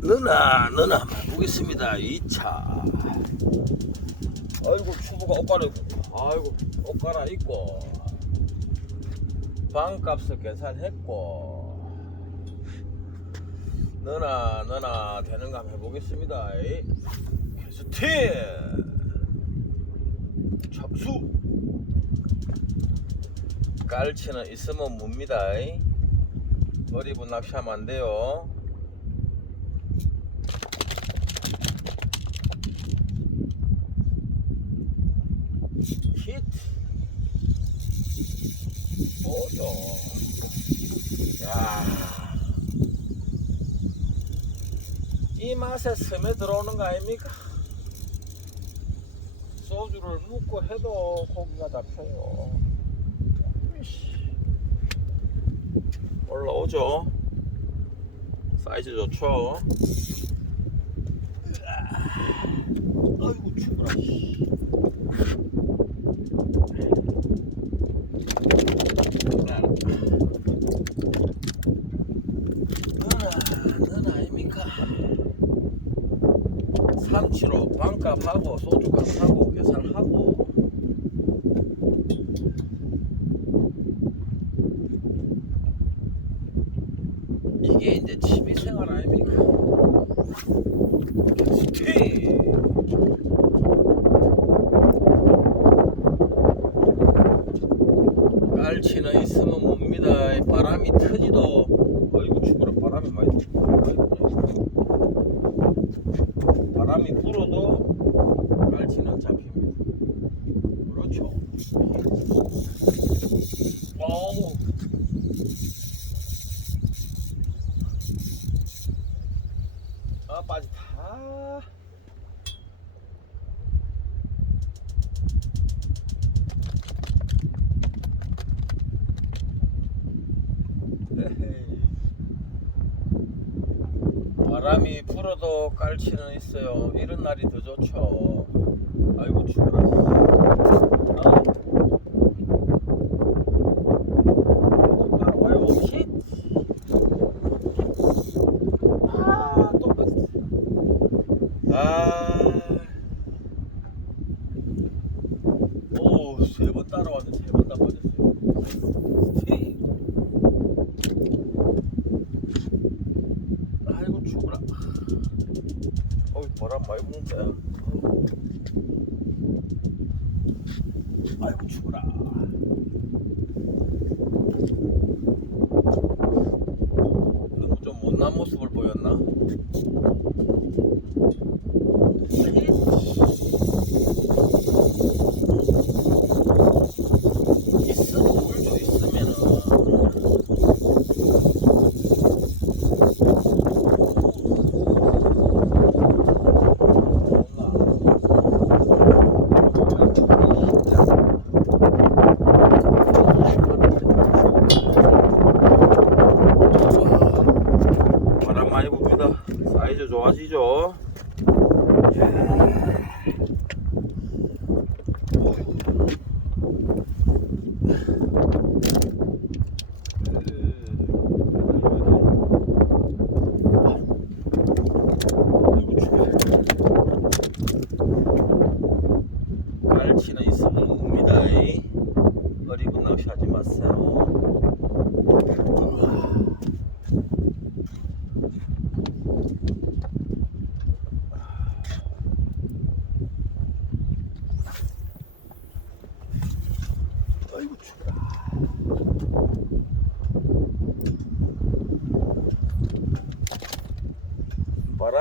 누나 누나 보겠습니다. 2차. 아이고 추부가 옷 갈아입고 아이고 옷 갈아입고. 방값을 계산했고. 누나 누나 되는 거 한번 해보겠습니다. 캐스팅. 착수. 깔치는 있으면 뭡니다. 어리분 낚시하면 안 돼요 히트 오죠 야이 맛에 섬에 들어오는 거 아닙니까? 소주를 묻고 해도 고기가 잡혀요. 올라오죠? 사이즈 좋죠. 아이고 죽어라 너는 아닙니까? 삼치로 반값 하고 소주값 하고 계산하고 이게 이제 취미생활 아닙니까? 스테이 깔치는 있으면 뭡니다. 바람이 터지도 어이구 죽어라 바람이 많이 바람이 불어도 깔치는 잡힙니다. 그렇죠.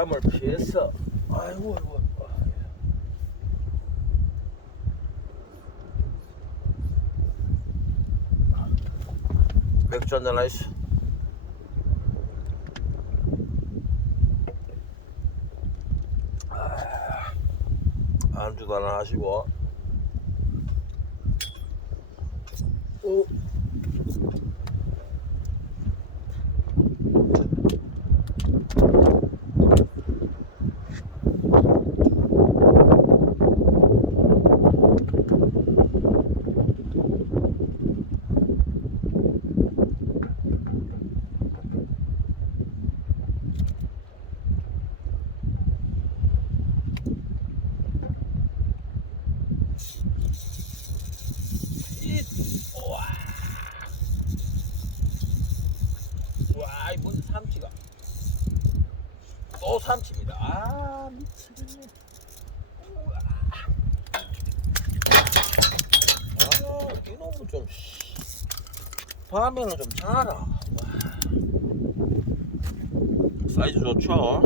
바람을 피해서. 아이고 아이고 맥주 한잔 하시오 아, 안주도 하나 하시고. 오. 밤에는 좀. 와. 사이즈 좋죠?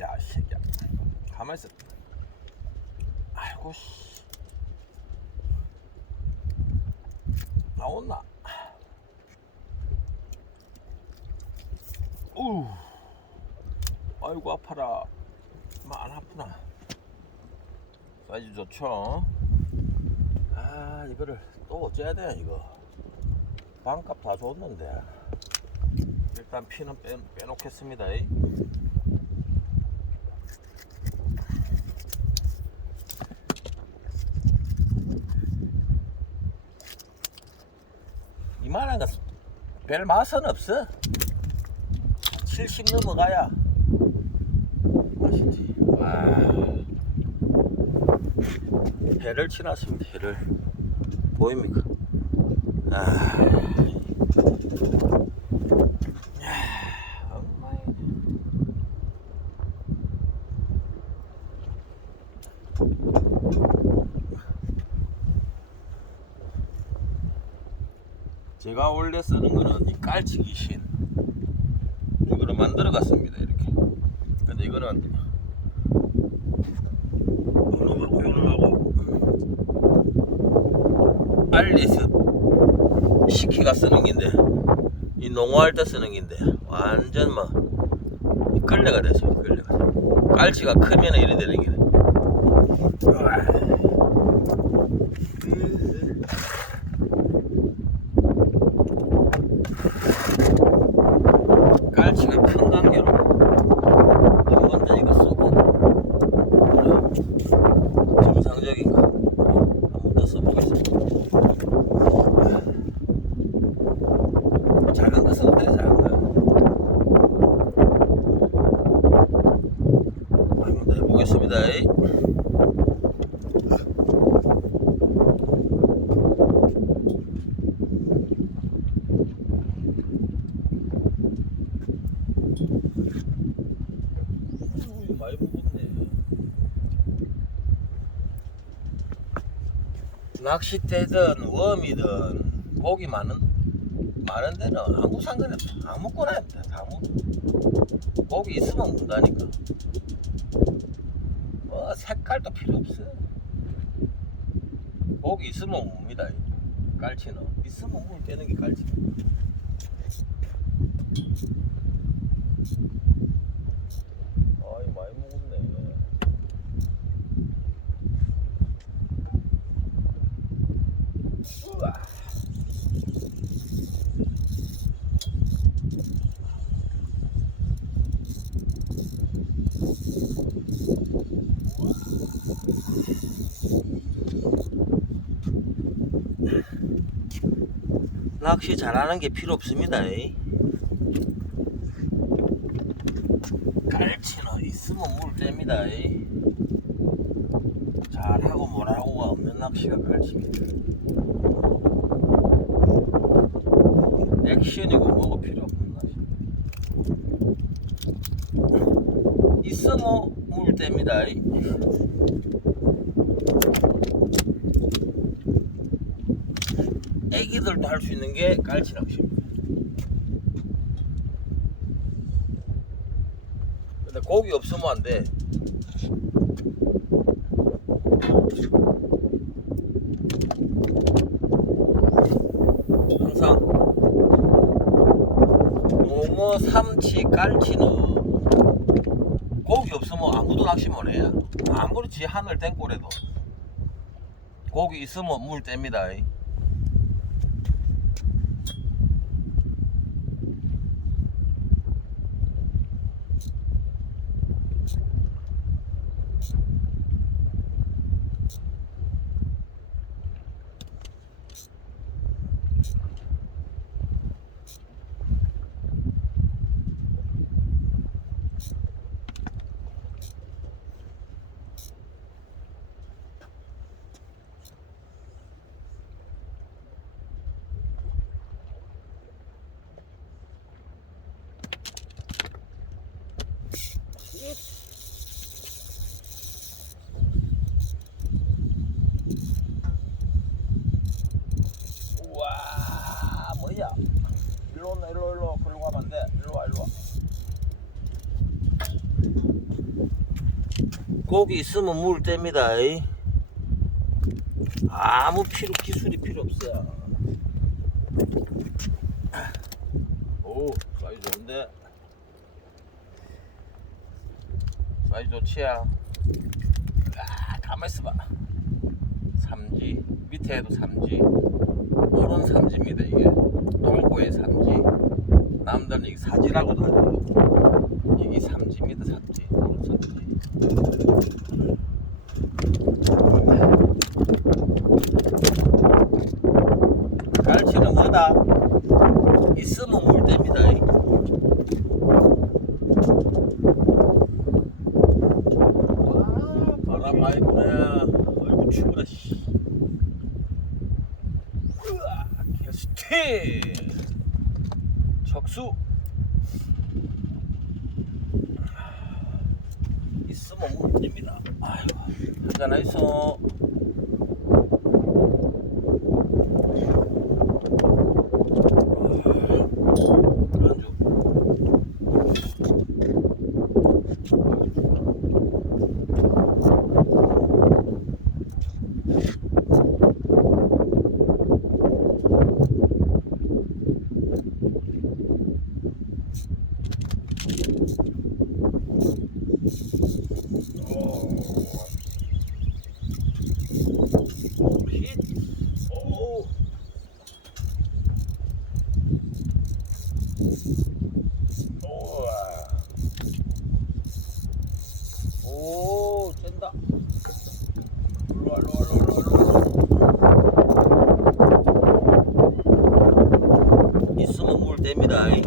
야, 이 새끼야. 가만 있어. 아이고 씨. 나온나? 우. 아이고 아파라. 안 아프나? 사이즈 좋죠? 아 이거를 또 어째야 되냐 이거. 반값 다 줬는데. 일단 피는 빼, 빼놓겠습니다. 이. 이만한 거별 맛은 없어. 70 넘어가야 맛있지. 와. 해를 치놨습니다. 해를 보입니까? 아. 제가 원래 쓰는 거는 이 깔치기 신 이거를 만들어 갔습니다 이렇게 근데 이거는 요놈하고 요놈하고 알리스 시키가 쓰는 긴데 이 농어할 때 쓰는 긴데 완전 막 끌레가 됐습니다 끌레가. 깔치가 크면 이래 되는 기네 우와. 깔치가 큰 관계로 한 번 더 이거 쓰고 정상적인 거 한 번 더 써보겠습니다 작은 거 써도 돼 작은 거 한 번 더 해보겠습니다 오, 많이 먹었네. 낚싯대든 웜이든 고기 많은 많은 데는 아무 상관없어. 아무거나 돼. 아무 고기 있으면 문다니까. 뭐 색깔도 필요 없어. 고기 있으면 묵니다. 깔치는 있으면 물 깨는 게 깔치. 아이 많이 먹었네. 우와. 낚시 잘하는 게 필요 없습니다. 이. 깔치는 있으면 물 뗍니다. 이. 잘하고 뭐라고가 없는 낚시가 깔치입니다. 액션이고 뭐가 필요 없는 낚시. 있으면 물 뗍니다. 이. 애기들도 할 수 있는 게 깔치 낚시입니다. 근데 고기 없으면 안 돼. 항상 농어, 삼치, 깔치는 고기 없으면 아무도 낚시 못해. 아무리 지 하늘 땡꼬래도 고기 있으면 물 뗍니다. 고기 있으면 물 뗍니다. 이. 아무 필요 기술이 필요 없어요. 오 사이즈 좋은데 사이즈 좋지야. 아 가만 있어봐. 삼지 밑에도 삼지 오른 삼지입니다 이게 돌고의 삼지 남들은 이게 사지라고도 하죠. 이게 삼지입니다 삼지 삼지. 갈치는 뭐다? 있으면 물 뗍니다. 이. 와, 바람 많이 부네. 아이고 추워라. 씨. 으아, 캐스팅. 척수. 있으면 물 뗍니다. 아이고 한잔 있어. 안주. 힛. 오. 우와. 오, 쩐다. 일로와, 일로와, 일로와, 일로와. 있으면 물 뗍니다. 이.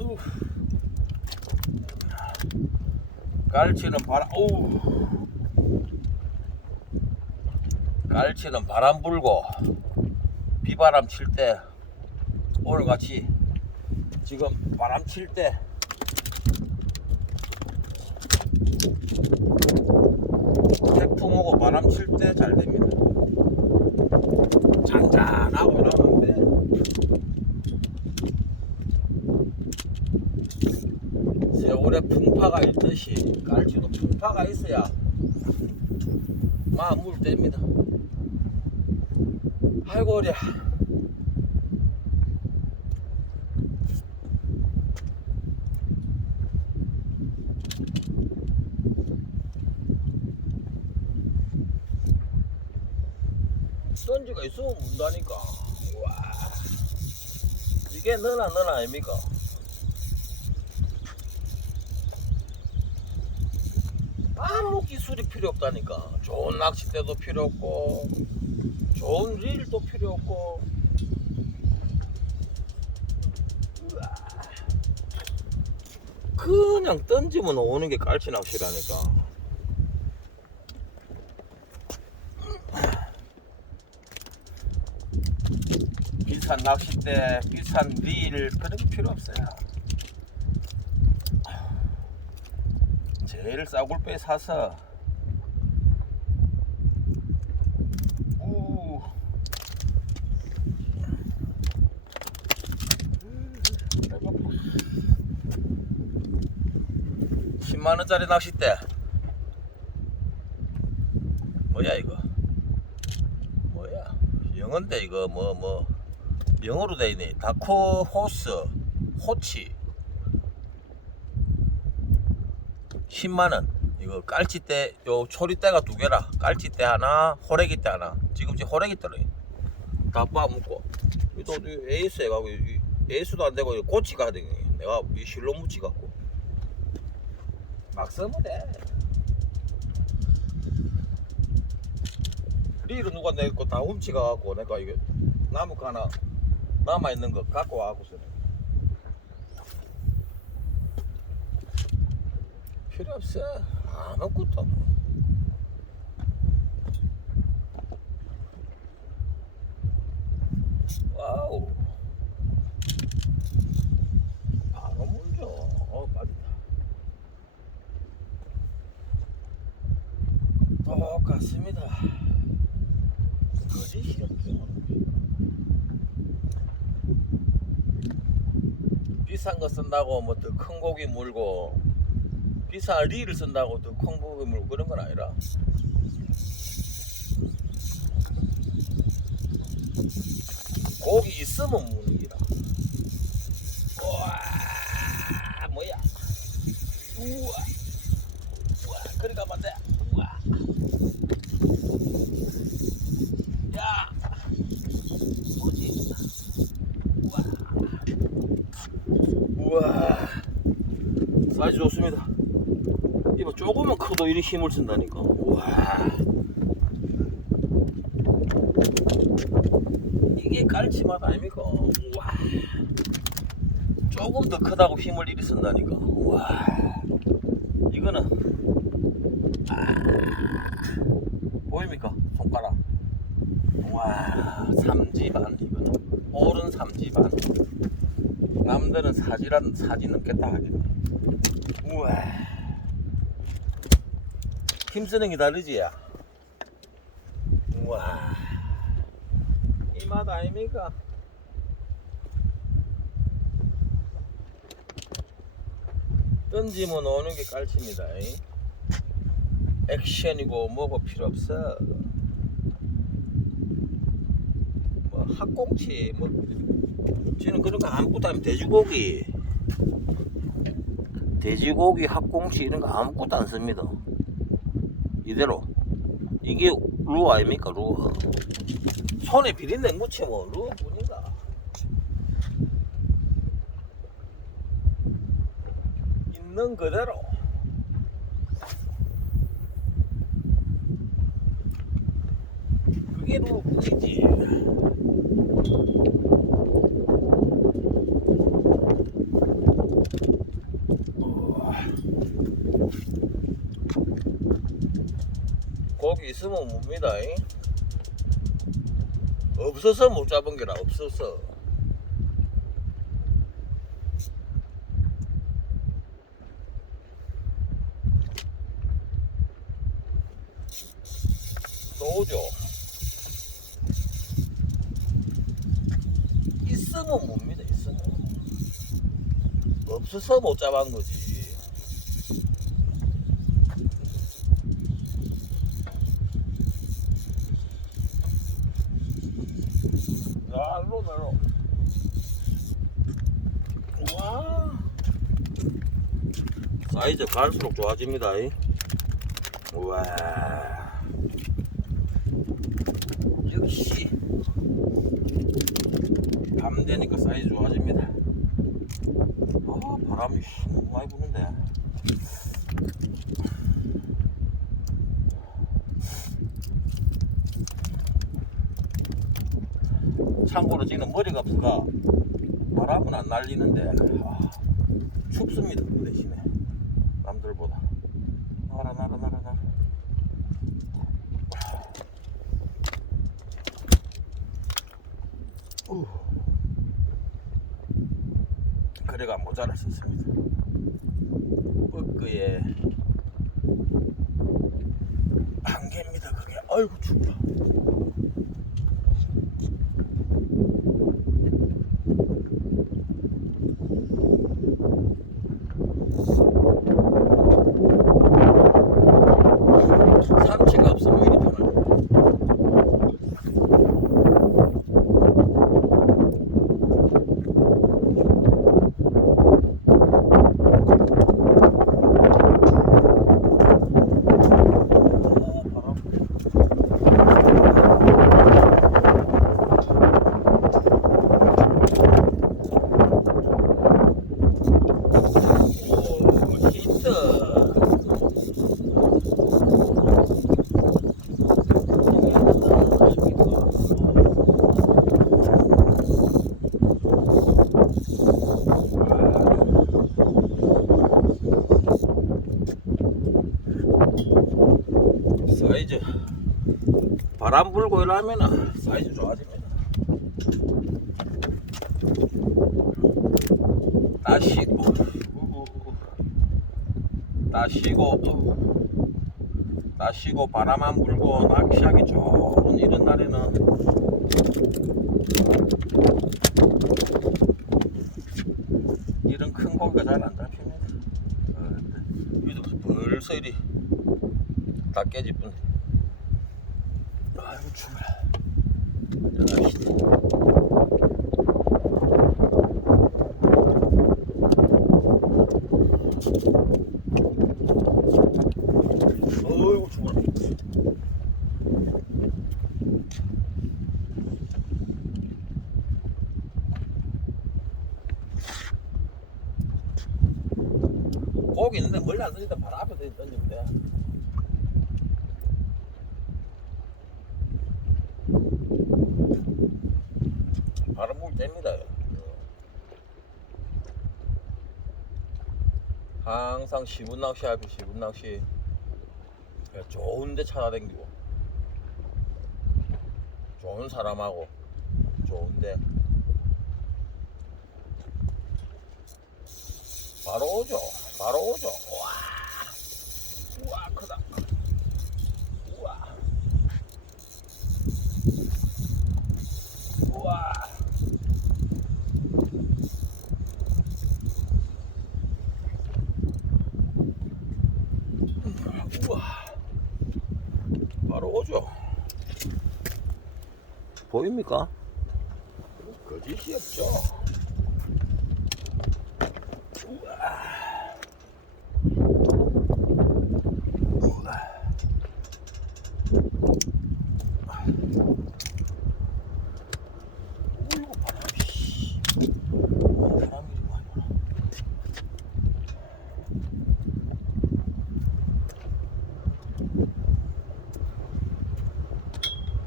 우. 갈치는 바람, 오. 갈치는 바람 불고 비바람 칠 때 오늘 같이 지금 바람 칠 때 태풍 오고 바람 칠 때 잘 됩니다. 잔잔하고 이러면 돼. 세월에 풍파가 있듯이 깔치도 풍파가 있어야 마물 뗍니다. 아이고 어려. 던지가 있으면 문다니까. 와. 이게 너나 너나 아닙니까? 아무 기술이 필요 없다니까. 좋은 낚싯대도 필요 없고, 좋은 릴도 필요 없고. 그냥 던지면 오는 게 깔치 낚시라니까. 비싼 낚싯대, 비싼 릴 그런 게 필요 없어요. 제일 싸굴 빼 사서. 우 10만 원짜리 낚싯대. 뭐야 이거? 뭐야? 영어인데 이거 뭐 뭐? 영어로 돼 있네. 다코 호스 호치 10만 원. 이거 깔치대 요 초리대가 두 개라. 깔치대 하나, 호래기대 하나. 지금 제 호래기대로 다 빠먹고. 또 에이스 해가고 이 에이스도 안 되고 고치가 되고 내가 이 실로 묻히 갖고 막 쓰면 돼. 릴은 누가 내고 다 훔치가 갖고 내가 이게 나무 하나 남아 있는 거 갖고 와갖고서 필요 없어. 아무것도 없어. 와우. 바로 물죠. 어, 빠진다. 똑같습니다. 거짓이 없죠. 비싼 거 쓴다고 뭐 더 큰 고기 물고 비싼 리를 쓴다고 고기 물고 그런 건 아니라. 고기 있으면 무는 기라 우와 뭐야? 우와 우와 그리 가면 안돼 우와. 야 뭐지? 우와. 우와. 사이즈 좋습니다 이거 조금만 커도 이리 힘을 쓴다니까. 우와. 이게 깔치맛 아닙니까? 우와. 조금 더 크다고 힘을 이리 쓴다니까. 우와. 이거는 아, 보입니까? 손가락. 와. 삼지반 이거는. 오른 삼지반. 남들은 사지란 사지 넘겠다 하겠네. 우와 힘쓰는 게 다르지. 야 우와. 이 맛 아닙니까? 던지면 오는 게 깔칩니다. 이. 액션이고 뭐고 필요 없어. 뭐 학꽁치 뭐 지는 그런 거 아무것도 안 돼지고기. 돼지고기 학꽁치 이런 거 아무것도 안 씁니다 이대로. 이게 루어 아닙니까? 루어 손에 비린내 묻히면 루어 뿐이다 있는 그대로. 그게 루어 뿐이지 고기 있으면 뭡니다. 잉? 없어서 못 잡은 게라 없어서. 또 오죠. 있으면 뭡니다. 있으면. 없어서 못 잡은 거지. 내려. 와. 사이즈 갈수록 좋아집니다. 이. 우와. 역시 밤 되니까 사이즈 좋아집니다. 아, 바람이 너무 많이 부는데. 참고로 지금 머리가 없어가 바람은 안 날리는데 아, 춥습니다 그 대신에. 남들보다. 날아 날아 날아 우. 그래가 모자를 썼습니다. 뻐끄에 한 개입니다 그게. 아이고 춥다 삼치가 없으면 이리 편할 오, 히트. 사이즈 바람 불고 이러면은 사이즈 좋아집니다. 다시고 다시고 다시고 바람 안 불고 낚시하기 좋은 이런 날에는 이잘안 잡힙니다. 어, 벌써 이리 다 깨집분. 고기 있는데 멀리 안 던진다. 바로 앞에 던지면 돼. 바로 물 뗍니다. 항상 시분 낚시 하고 시분 낚시 좋은데 찾아다니고 좋은 사람하고 좋은데 바로 오죠. 바로 오죠. 와, 우와 크다. 우와, 우와. 바로 오죠. 보입니까? 거짓이 없죠. 어이구 바람이 씨. 바람이 이리 많이 불어.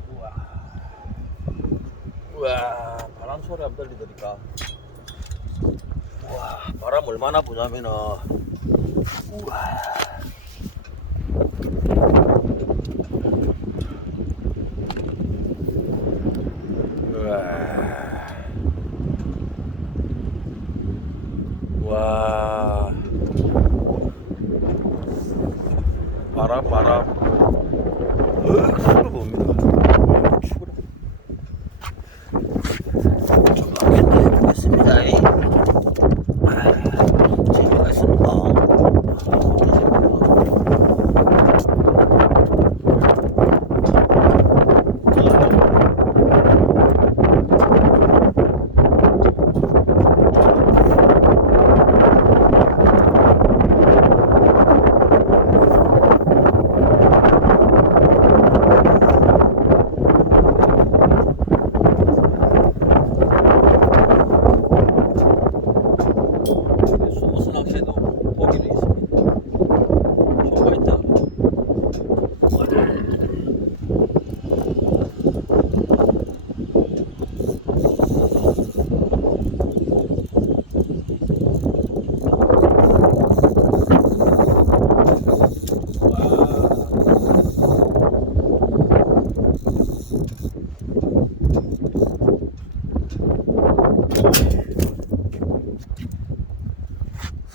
우와 우와 바람 소리 한번 들리더니까 우와 바람 얼마나 부냐면은 우와 우와 와 바람 바람 어 소리 봅니다 죽으라 좀 막겠다 해보겠습니다 아, 재미가 있습니다 아, 재밌구나. 소스 낚시도 고기도 있습니다. 소가 있다.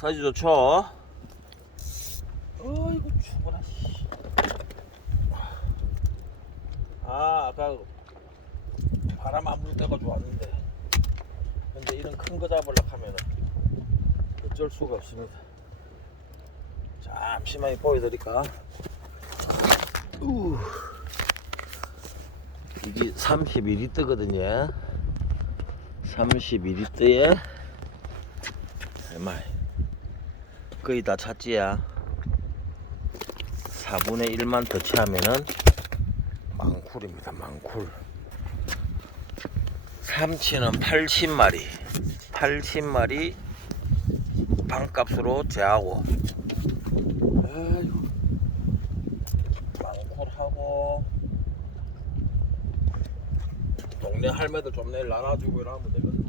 사이즈 좋죠? 어이구 추워라 씨. 아 아까 바람 안 불 때가 좋았는데 근데 이런 큰 거 잡으려고 하면은 어쩔 수가 없습니다 잠시만 보여드릴까 우. 이게 32리터거든요 32리터에 얼마 거의 다 찼지야. 4분의 1만 더 채하면은 망쿨입니다 망쿨. 삼치는 80마리. 80마리 반값으로 제하고. 망쿨하고. 동네 할매들 좀 내일 나눠주고 이러면 되거든